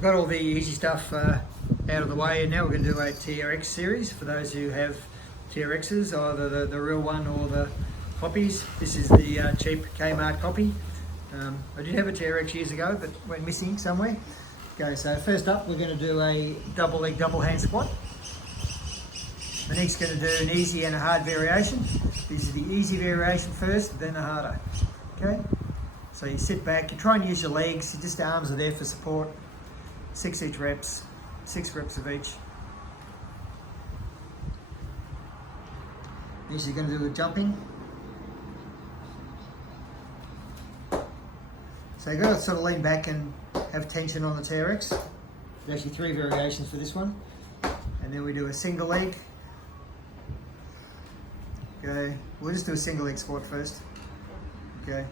I've got all the easy stuff out of the way, and now we're going to do a TRX series for those who have TRXs, either the real one or the copies. This is the cheap Kmart copy. I did have a TRX years ago, but went missing somewhere. Okay, so first up we're going to do a double leg double hand squat. Monique's going to do an easy and a hard variation. This is the easy variation first, then the harder. Okay, so you sit back, you try and use your legs, just the arms are there for support. 6 each reps, 6 reps of each. Next you're going to do a jumping. So you've got to sort of lean back and have tension on the TRX. There's actually 3 variations for this one. And then we do a single leg. Okay, we'll just do a single leg squat first. Okay.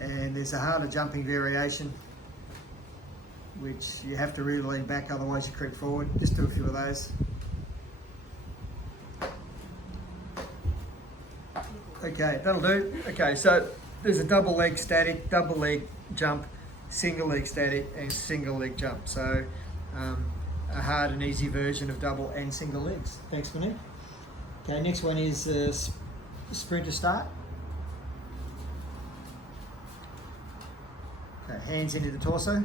And there's a harder jumping variation, which you have to really lean back, otherwise you creep forward. Just do a few of those. Okay, that'll do. Okay, so there's a double leg static, double leg jump, single leg static, and single leg jump. So a hard and easy version of double and single legs. Thanks, Monique. Okay, next one is sprinter start. Okay, hands into the torso.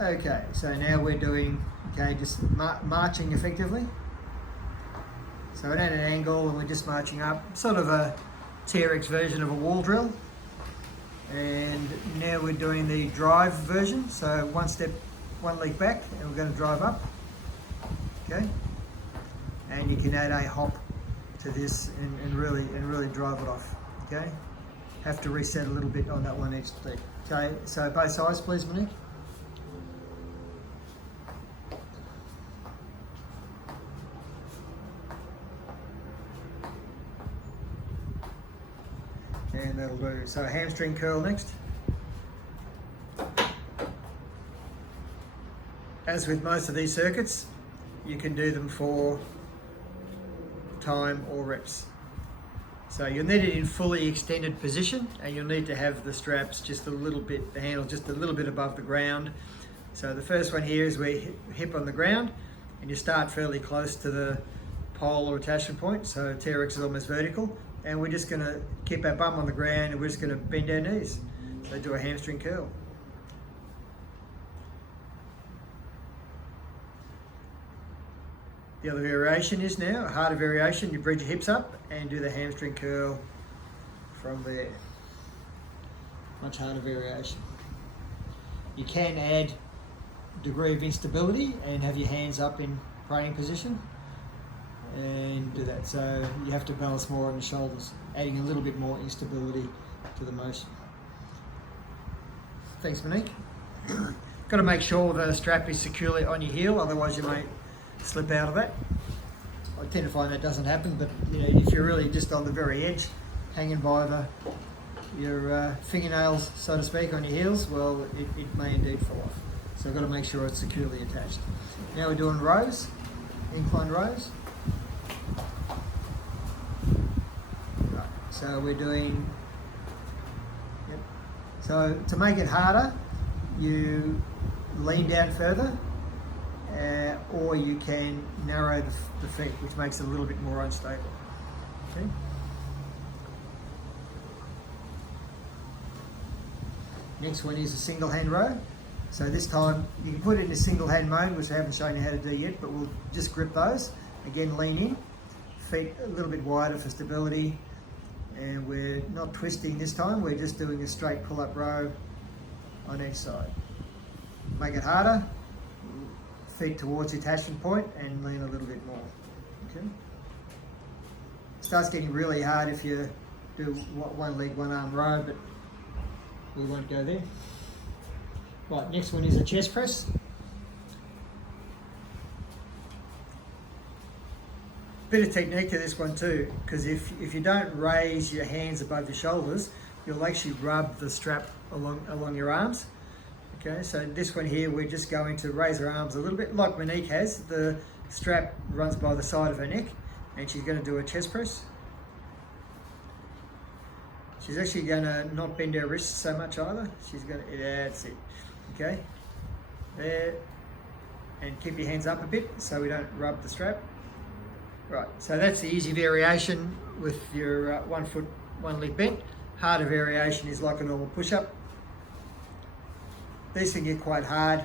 Okay, so now we're doing, just marching effectively. So we're at an angle and we're just marching up, sort of a TRX version of a wall drill. And now we're doing the drive version. So one leg back, and we're going to drive up. Okay, and you can add a hop to this and really drive it off. Okay, have to reset a little bit on that one each leg. Okay, so both sides, please, Monique. And that'll do. So hamstring curl next. As with most of these circuits, you can do them for time or reps. So you'll need it in fully extended position, and you'll need to have the straps just a little bit, the handle just a little bit above the ground. So the first one here is where hip on the ground, and you start fairly close to the pole or attachment point. So TRX is almost vertical, and we're just going to keep our bum on the ground, and we're just going to bend our knees. So do a hamstring curl. The other variation is now a harder variation. You bridge your hips up and do the hamstring curl from there. Much harder variation. You can add degree of instability and have your hands up in praying position and do that. So you have to balance more on the shoulders, adding a little bit more instability to the motion. Thanks, Monique. Got to make sure the strap is securely on your heel, otherwise you may slip out of that. I tend to find that doesn't happen, but if you're really just on the very edge, hanging by your fingernails, so to speak, on your heels, well, it may indeed fall off. So I've got to make sure it's securely attached. Now we're doing rows, incline rows. Right, so we're doing, So to make it harder, you lean down further, or you can narrow the feet, which makes it a little bit more unstable. Okay. Next one is a single hand row. So this time you can put it in a single hand mode, which I haven't shown you how to do yet, but we'll just grip those. Again, lean in, feet a little bit wider for stability, and we're not twisting this time, we're just doing a straight pull-up row on each side. Make it harder. Feet towards the attachment point and lean a little bit more. Okay. Starts getting really hard if you do one leg, one arm row, but we won't go there. Right, next one is a chest press. Bit of technique to this one too, because if you don't raise your hands above your shoulders, you'll actually rub the strap along your arms. Okay, so this one here, we're just going to raise her arms a little bit, like Monique has. The strap runs by the side of her neck, and she's going to do a chest press. She's actually going to not bend her wrists so much either. She's going to, that's it. Okay, there, and keep your hands up a bit so we don't rub the strap. Right, so that's the easy variation with your 1 foot, 1 leg bent. Harder variation is like a normal push-up. These can get quite hard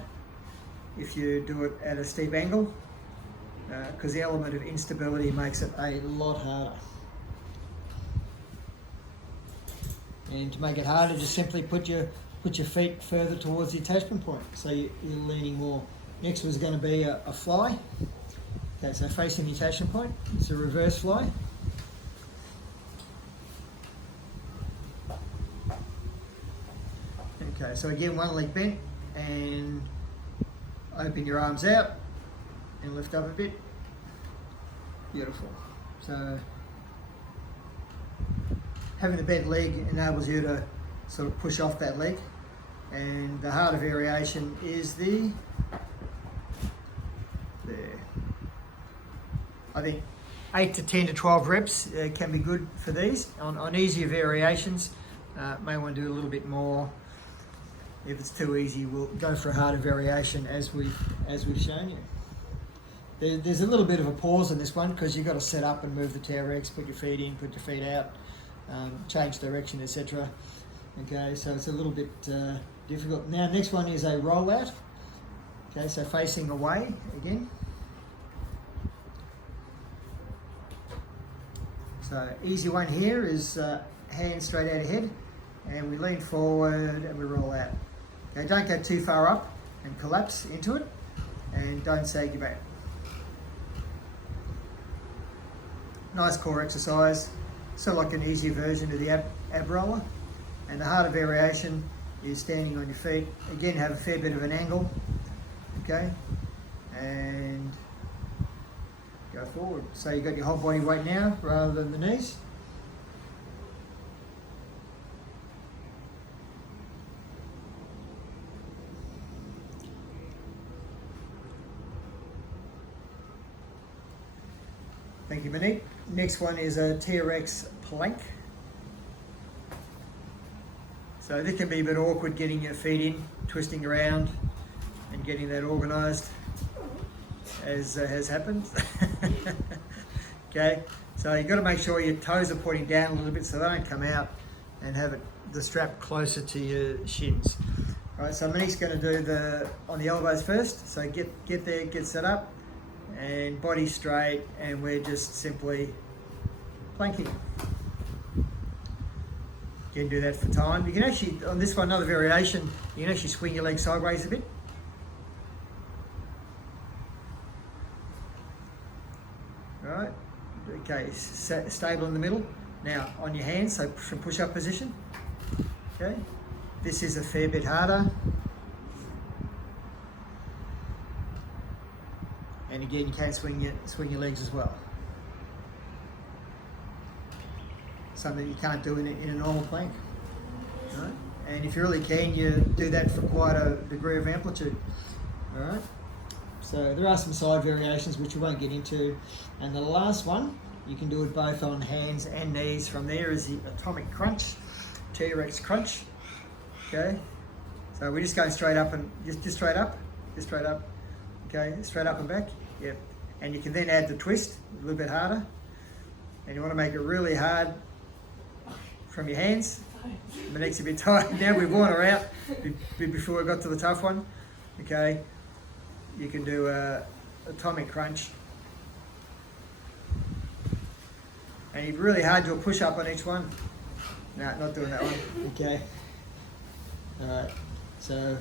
if you do it at a steep angle, because the element of instability makes it a lot harder. And to make it harder, just simply put your feet further towards the attachment point, so you're leaning more. Next was going to be a fly. Okay, so facing the attachment point, it's a reverse fly. Okay, so again, 1 leg bent, and open your arms out and lift up a bit. Beautiful. So having the bent leg enables you to sort of push off that leg, and the harder variation is there. I think 8 to 10 to 12 reps can be good for these. On easier variations, may want to do a little bit more. If it's too easy, we'll go for a harder variation as we've shown you. There's a little bit of a pause in this one because you've got to set up and move the TRX, put your feet in, put your feet out, change direction, etc. Okay, so it's a little bit difficult. Now, next one is a rollout. Okay, so facing away again. So easy one here is hands straight out ahead, and we lean forward and we roll out. Okay, don't go too far up and collapse into it, and don't sag your back. Nice core exercise, so like an easier version of the ab roller. And the harder variation is standing on your feet. Again, have a fair bit of an angle, okay, and go forward. So you've got your whole body weight now rather than the knees. Thank you, Monique. Next one is a TRX plank. So this can be a bit awkward getting your feet in, twisting around and getting that organised, as has happened. Okay, so you've got to make sure your toes are pointing down a little bit so they don't come out, and have the strap closer to your shins. All right, so Monique's going to do on the elbows first. So get there, get set up, and body straight, and we're just simply planking. You can do that for time. You can actually, on this one, another variation, you can actually swing your legs sideways a bit. All right, okay, stable in the middle. Now on your hands, so from push-up position. Okay, this is a fair bit harder. And again, you can swing your legs as well. Something you can't do in a normal plank. All right? And if you're really keen, you do that for quite a degree of amplitude. All right. So there are some side variations which we won't get into. And the last one, you can do it both on hands and knees. From there is the atomic crunch, TRX crunch. Okay. So we're just going straight up and just straight up, just straight up. Okay, straight up and back. Yep. And you can then add the twist a little bit harder. And you want to make it really hard from your hands. Monique's a bit tired now. We've worn her out before we got to the tough one. Okay. You can do a atomic crunch. And you've really hard to do a push up on each one. No, not doing that one. Okay. Alright. So,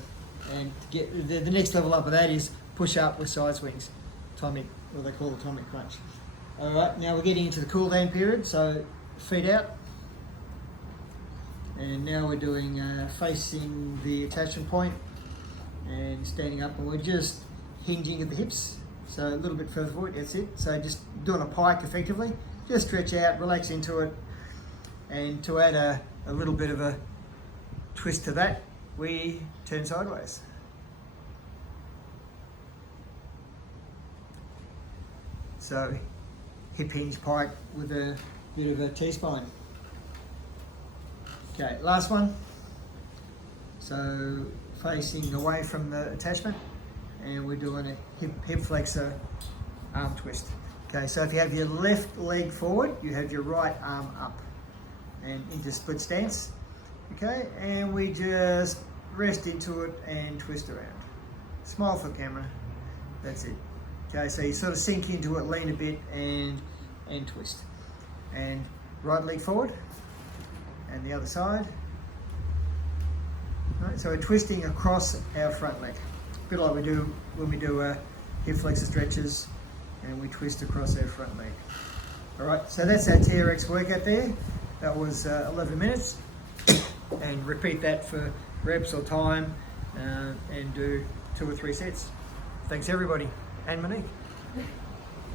and to get the next level up of that is push up with side swings. Atomic, what they call atomic crunch. Alright, now we're getting into the cool down period. So, feet out. And now we're doing facing the attachment point and standing up, and we're just hinging at the hips. So a little bit further forward, that's it. So just doing a pike effectively. Just stretch out, relax into it. And to add a little bit of a twist to that, we turn sideways. So hip hinge pike with a bit of a T-spine. Okay, last one. So facing away from the attachment, and we're doing a hip flexor arm twist. Okay, so if you have your left leg forward, you have your right arm up and into split stance. Okay, and we just rest into it and twist around. Smile for camera, that's it. Okay, so you sort of sink into it, lean a bit and twist. And right leg forward and the other side. Right, so we're twisting across our front leg. A bit like we do when we do hip flexor stretches and we twist across our front leg. All right, so that's our TRX workout there. That was 11 minutes. And repeat that for reps or time and do 2 or 3 sets. Thanks everybody, and Monique.